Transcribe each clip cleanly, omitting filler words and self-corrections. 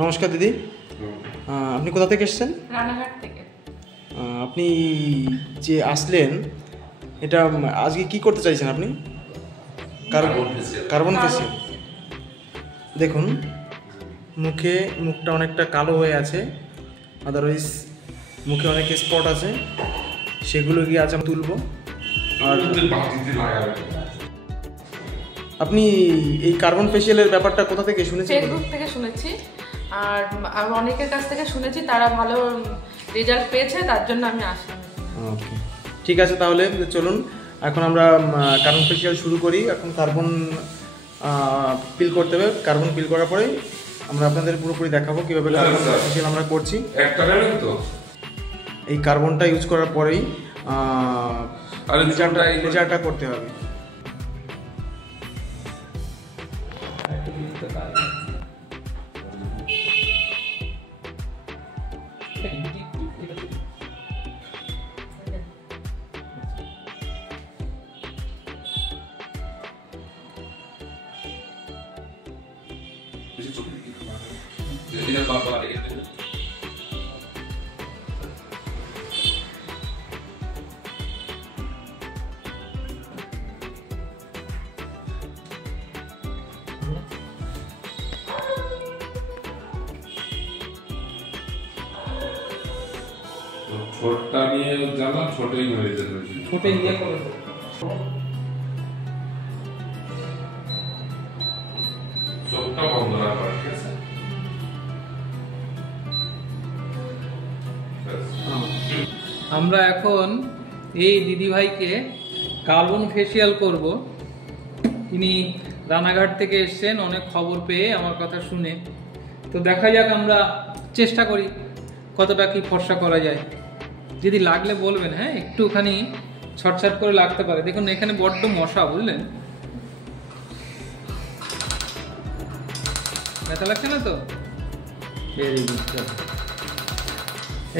নমস্কার দিদি, আপনি কোথা থেকে এসেছেন? রানাঘাট থেকে। আপনি যে আসলেন, এটা আজকে কি করতে চাইছেন আপনি? Carbon facial. দেখুন, মুখটা অনেকটা কালো হয়ে আছে, আদারওয়াইজ মুখে অনেক স্পট আছে, সেগুলো গিয়ে আজ আমি তুলব। আর আপনি এই কার্বন ফেসিয়ালের ব্যাপারটা কোথা থেকে শুনেছেন? ফেসবুক থেকে শুনেছি, আর অনেকের কাছ থেকে শুনেছি তারা ভালো রেজাল্ট পেয়েছে, তার জন্য আমি আসলাম। ওকে, ঠিক আছে, তাহলে চলুন এখন আমরা কার্বন ফেসিয়াল শুরু করি। এখন কার্বন পিল করতে হবে। কার্বন পিল করার পরে আমরা আপনাদের পুরোপুরি দেখাবো কীভাবে কার্বন ফেসিয়াল আমরা করছি। এই কার্বনটা ইউজ করার পরেই লেজারটা করতে হবে। ছোটটা নিয়ে জানলাম, ছোটই হয়ে যাবে, ছোটই নিয়ে করে চোখটা বন্ধ রাখবা, ঠিক আছে? আমরা এখন এই দিদিভাইকে কার্বন ফেসিয়াল করব। তিনি রানাঘাট থেকে এসেছেন অনেক খবর পেয়ে, আমার কথা শুনে। তো দেখা যাক, আমরা চেষ্টা করি কতটা কি ফর্সা করা যায়। যদি লাগলে বলবেন, হ্যাঁ, একটুখানি ছটছট করে লাগতে পারে। দেখুন এখানে বড্ড মশা, বুঝলেন? ব্যথা লাগছে না তো? Very good.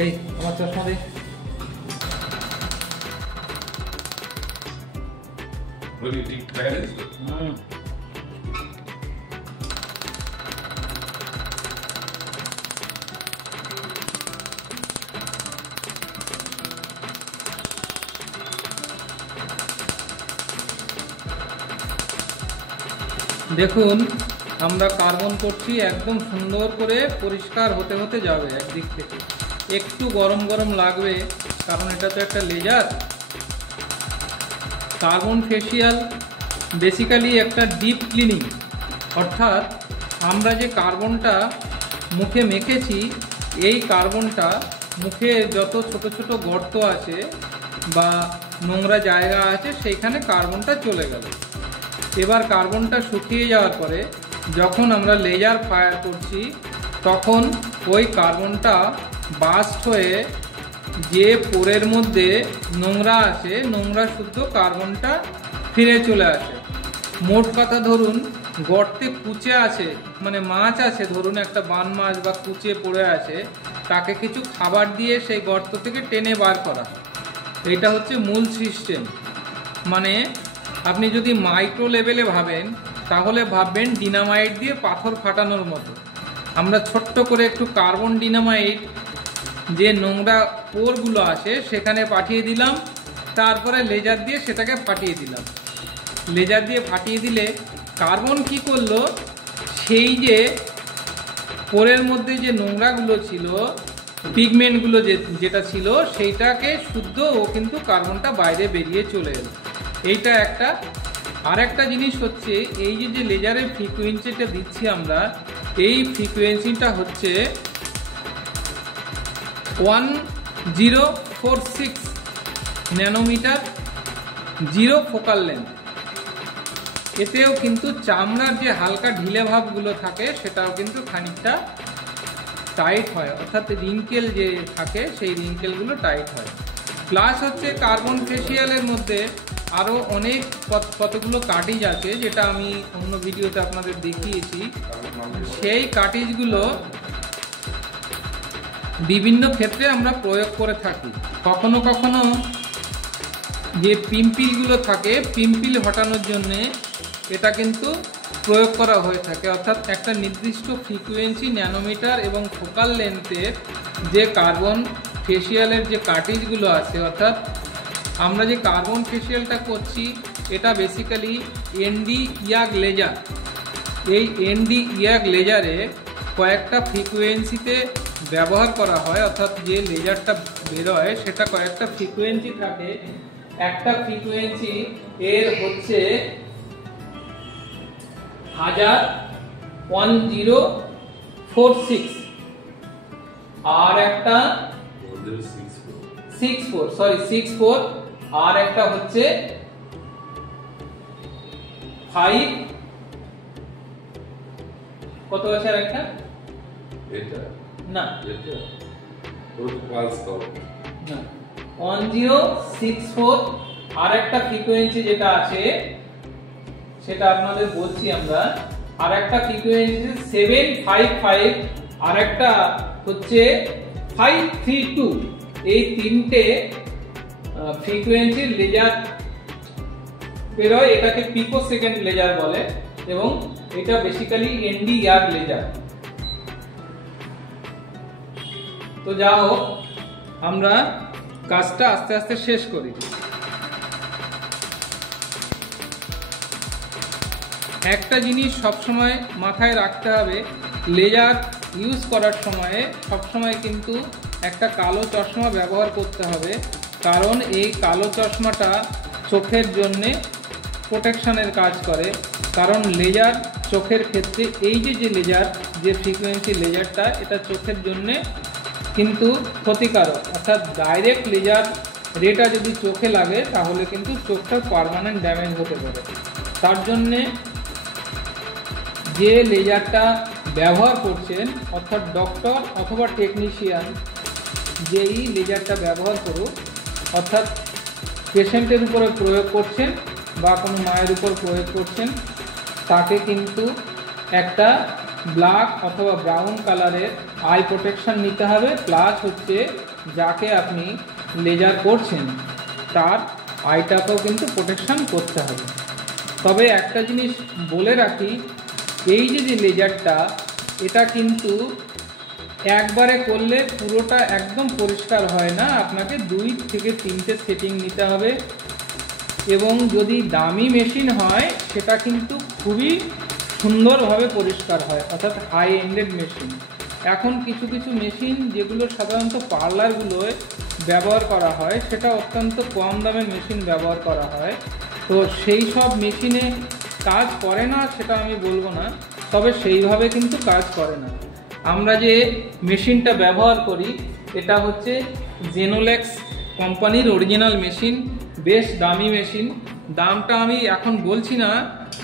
এই আমার চশমা দে। দেখুন আমরা কার্বন করছি, একদম সুন্দর করে পরিষ্কার হতে হতে যাবে। একদিক থেকে একটু গরম গরম লাগবে, কারণ এটা তো একটা লেজার। কার্বন ফেসিয়াল বেসিক্যালি একটা ডিপ ক্লিনিং, অর্থাৎ আমরা যে কার্বনটা মুখে মেখেছি, এই কার্বনটা মুখে যত ছোট ছোট গর্ত আছে বা নোংরা জায়গা আছে, সেইখানে কার্বনটা চলে গেল। এবার কার্বনটা শুকিয়ে যাওয়ার পরে যখন আমরা লেজার ফায়ার করছি, তখন ওই কার্বনটা বাস্ট হয়ে যে পোরের মধ্যে নোংরা আছে, নোংরা শুদ্ধ কার্বনটা ফিরে চলে আসে। মোট কথা ধরুন, গর্তে কুচে আছে, মানে মাছ আছে, ধরুন একটা বান মাছ বা কুচে পড়ে আছে, তাকে কিছু খাবার দিয়ে সেই গর্ত থেকে টেনে বার করা। এটা হচ্ছে মূল সিস্টেম। মানে আপনি যদি মাইক্রো লেভেলে ভাবেন, তাহলে ভাববেন ডিনামাইট দিয়ে পাথর ফাটানোর মতো। আমরা ছোট্ট করে একটু কার্বন ডিনামাইট যে নোংরা পোরগুলো আসে সেখানে পাঠিয়ে দিলাম, তারপরে লেজার দিয়ে সেটাকে ফাটিয়ে দিলাম। লেজার দিয়ে ফাটিয়ে দিলে কার্বন কি করলো, সেই যে পোরের মধ্যে যে নোংরাগুলো ছিল, পিগমেন্টগুলো যেটা ছিল, সেইটাকে শুদ্ধ ও কিন্তু কার্বনটা বাইরে বেরিয়ে চলে এলো। এইটা একটা। আর একটা জিনিস হচ্ছে, এই যে লেজারের ফ্রিকোয়েন্সিটা দিচ্ছি আমরা, এই ফ্রিকোয়েন্সিটা হচ্ছে 1046 ন্যানোমিটার, 0 ফোকাল লেন্থ। এতেও কিন্তু চামড়ার যে হালকা ঢিলে ভাবগুলো থাকে, সেটাও কিন্তু খানিকটা টাইট হয়, অর্থাৎ রিঙ্কেল যে থাকে সেই রিঙ্কেলগুলো টাইট হয়। প্লাস হচ্ছে কার্বন ফেসিয়ালের মধ্যে আরও অনেক কতগুলো কাটিজ আছে, যেটা আমি অন্য ভিডিওতে আপনাদের দেখিয়েছি। সেই কাটিজগুলো বিভিন্ন ক্ষেত্রে আমরা প্রয়োগ করে থাকি। কখনো কখনো যে পিম্পিলগুলো থাকে, পিম্পিল হটানোর জন্যে এটা কিন্তু প্রয়োগ করা হয়ে থাকে, অর্থাৎ একটা নির্দিষ্ট ফ্রিকোয়েন্সি ন্যানোমিটার এবং ফোকাল লেন্থের যে কার্বন ফেসিয়ালের যে কার্টিজগুলো আছে, অর্থাৎ আমরা যে কার্বন ফেসিয়ালটা করছি এটা বেসিক্যালি এনডি ইয়াগ লেজার। এই এনডি ইয়াগ লেজারে কয়েকটা ফ্রিকোয়েন্সিতে ব্যবহার করা হয়, অর্থাৎ যে লেজারটা বেরোয় সেটা কয়েকটা ফ্রিকোয়েন্সি থাকে। একটা ফ্রিকোয়েন্সি এর হচ্ছে 1046, আর একটা 64, আর একটা হচ্ছে 5 কত আছে? আর একটা এটা না, এটা পুরো পালস দাও না 1064, আর একটা ফ্রিকোয়েন্সি যেটা আছে সেটা আপনাদের বলছি আমরা। আর একটা ফ্রিকোয়েন্সি 755, আর একটা হচ্ছে 532। এই তিনটে ফ্রিকোয়েন্সির লেজার বেরোয়, এটাকে পিকো সেকেন্ড লেজার বলে, এবং এটা বেসিক্যালি এনডি ইয়াগ লেজার। তো যা হোক, আমরা কাজটা আস্তে আস্তে শেষ করি। একটা জিনিস সবসময় মাথায় রাখতে হবে, লেজার ইউজ করার সময়ে সবসময় কিন্তু একটা কালো চশমা ব্যবহার করতে হবে, কারণ এই কালো চশমাটা চোখের জন্যে প্রোটেকশনের কাজ করে। কারণ লেজার চোখের ক্ষেত্রে এই যে লেজার, যে ফ্রিকোয়েন্সি লেজারটা, এটা চোখের জন্যে কিন্তু ক্ষতিকারক, অর্থাৎ ডাইরেক্ট লেজার রেটা যদি চোখে লাগে তাহলে কিন্তু চোখটা পার্মানেন্ট ড্যামেজ হতে পারে। তার জন্যে যে লেজারটা ব্যবহার করছেন, অর্থাৎ ডক্টর অথবা টেকনিশিয়ান যেই লেজারটা ব্যবহার করুক, অর্থাৎ পেশেন্টের উপরে প্রয়োগ করছেন বা কোনো মায়ের উপর প্রয়োগ করছেন, তাকে কিন্তু একটা ব্ল্যাক অথবা ব্রাউন কালারের আই প্রোটেকশন নিতে হবে, প্লাস হচ্ছে যাকে আপনি লেজার করছেন তার আইটাকেও কিন্তু প্রোটেকশন করতে হবে। তবে একটা জিনিস বলে রাখি, এই যে লেজারটা, এটা কিন্তু একবারে করলে পুরোটা একদম পরিষ্কার হয় না, আপনাকে 2 থেকে 3টে সেটিং নিতে হবে। এবং যদি দামি মেশিন হয় সেটা কিন্তু খুবই সুন্দরভাবে পরিষ্কার হয়, অর্থাৎ হাই এন্ডেড মেশিন। এখন কিছু মেশিন যেগুলো সাধারণত পার্লারগুলোয় ব্যবহার করা হয়, সেটা অত্যন্ত কম দামের মেশিন ব্যবহার করা হয়। তো সেই সব মেশিনে কাজ করে না সেটা আমি বলবো না, তবে সেইভাবে কিন্তু কাজ করে না। আমরা যে মেশিনটা ব্যবহার করি এটা হচ্ছে জেনোলেক্স কোম্পানির অরিজিনাল মেশিন, বেশ দামি মেশিন। দামটা আমি এখন বলছি না,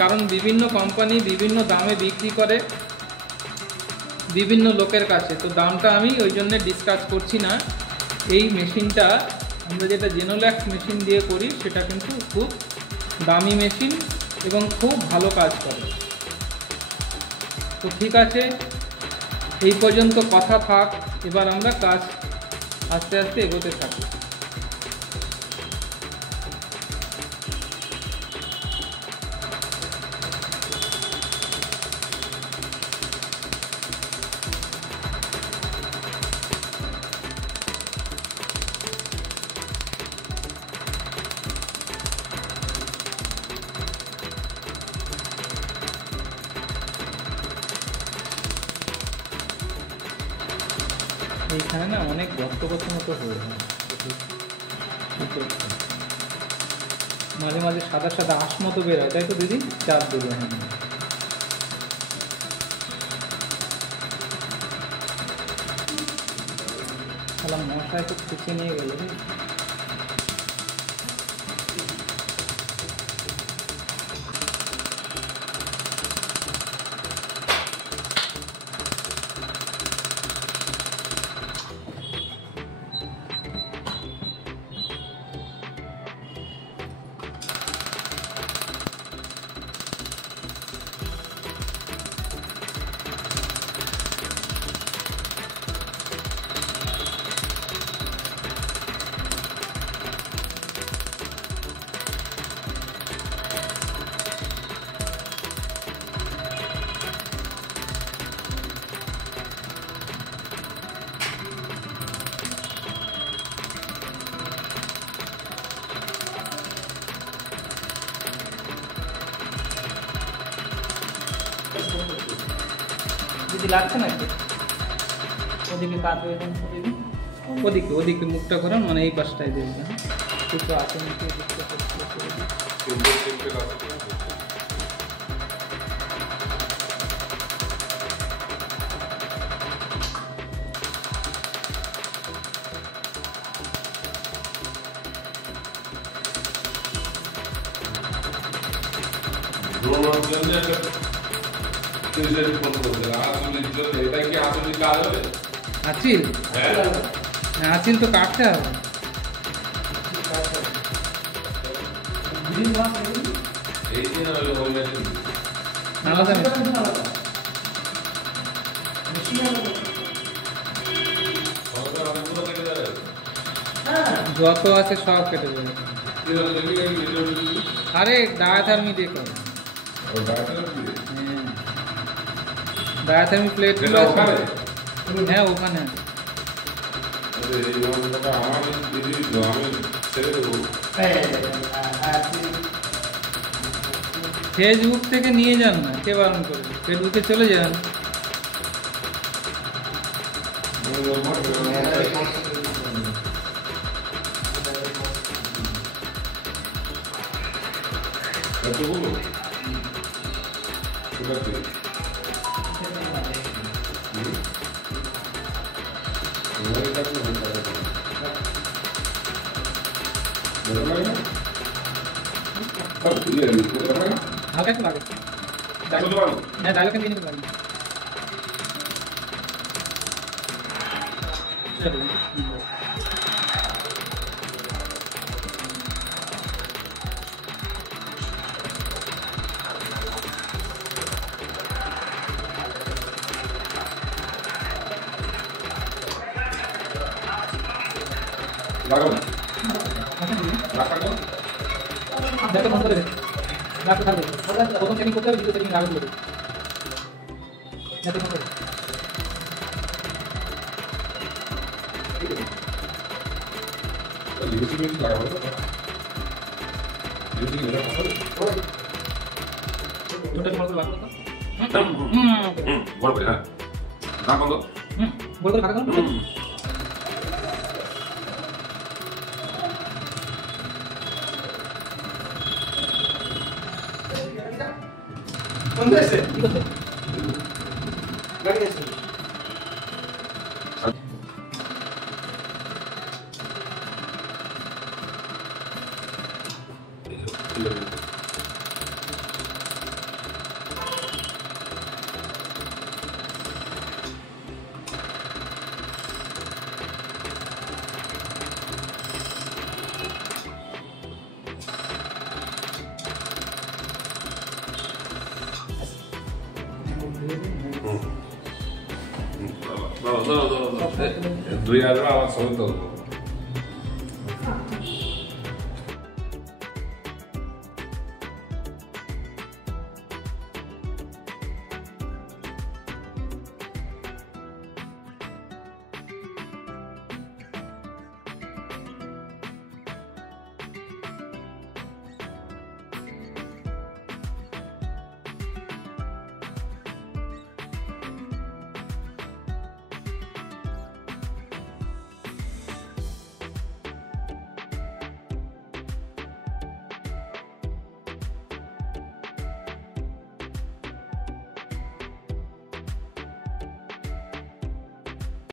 কারণ বিভিন্ন কোম্পানি বিভিন্ন দামে বিক্রি করে বিভিন্ন লোকের কাছে, তো দামটা আমি ওই জন্য ডিসকাস করছি না। এই মেশিনটা আমরা যেটা জেনোলেক্স মেশিন দিয়ে করি সেটা কিন্তু খুব দামি মেশিন এবং খুব ভালো কাজ করে। তো ঠিক আছে, এই পর্যন্ত কথা থাক, এবার আমরা কাজ আস্তে আস্তে এগোতে থাকি। এইখানে না অনেক গর্ত মতো হয়ে যায়, মাঝে মাঝে সাদা সাদা আঁশ মতো বেরোয়, তাই তো দিদি? চাপ দেবে। হ্যাঁ, মশায় তো খুঁজে নিয়ে গেল। দিদি লাগছে না একটু ওদিকে কাটবে ওদিকে ওদিকে মুখটা করেন মানে এই পাশটায় দেবেন একটু আসে মুখে আচিল আচিল তো কাটতে হবে আলাদা যত আছে সব কেটে যাবে আরে ডায়াথার্মি দিয়ে করো ডায়াথার্মি প্লেট হ্যাঁ ওখানে ফেসবুক থেকে নিয়ে যান না কে বারণ করবে ফেসবুকে চলে যান হালকা একটু লাগে হ্যাঁ ডায়লগে নিয়ে নিতে পারি দেখো বন্ধ করে রাখতে থাকবে প্রথম ট্রেনিং করতে হবে দ্বিতীয় ট্রেনিং আগে করবে দেখো বন্ধ করে দুটো বল করে রাখো তো বড় করে হ্যাঁ না বলো বল করে কাটা দাও বন্ধ আছে কি করতে গাড়ি আছে No. 2 আবার আমার সঙ্গে তো